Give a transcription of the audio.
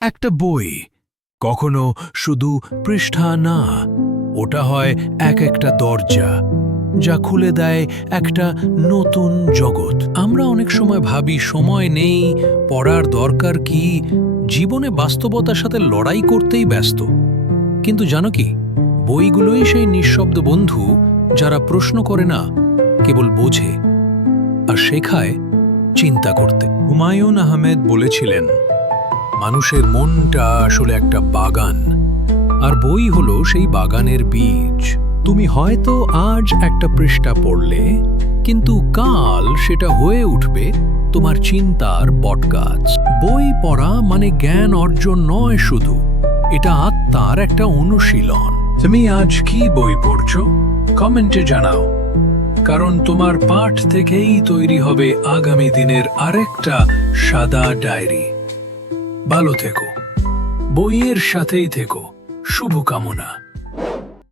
একটা বই কখনো শুধু পৃষ্ঠা না, ওটা হয় এক একটা দরজা যা খুলে দেয় একটা নতুন জগৎ। আমরা অনেক সময় ভাবি সময় নেই, পড়ার দরকার কি, জীবনে বাস্তবতার সাথে লড়াই করতেই ব্যস্ত। কিন্তু জানো কি, বইগুলোই সেই নিঃশব্দ বন্ধু যারা প্রশ্ন করে না, কেবল বোঝে আর শেখায় চিন্তা করতে। হুমায়ুন আহমেদ বলেছিলেন, মানুষের মনটা আসলে একটা বাগান, আর বই হলো সেই বাগানের বীজ। তুমি হয়তো আজ একটা পৃষ্ঠা পড়লে, কিন্তু কাল সেটা হয়ে উঠবে তোমার চিন্তার বটগাছ। বই পড়া মানে জ্ঞান অর্জন নয় শুধু, এটা আত্মার একটা অনুশীলন। তুমি আজ কি বই পড়ছো? কমেন্টে জানাও, কারণ তোমার পাঠ থেকেই তৈরি হবে আগামী দিনের আরেকটা সাদা ডায়েরি। ভালো থেকো, বইয়ের সাথেই থেকো। শুভকামনা।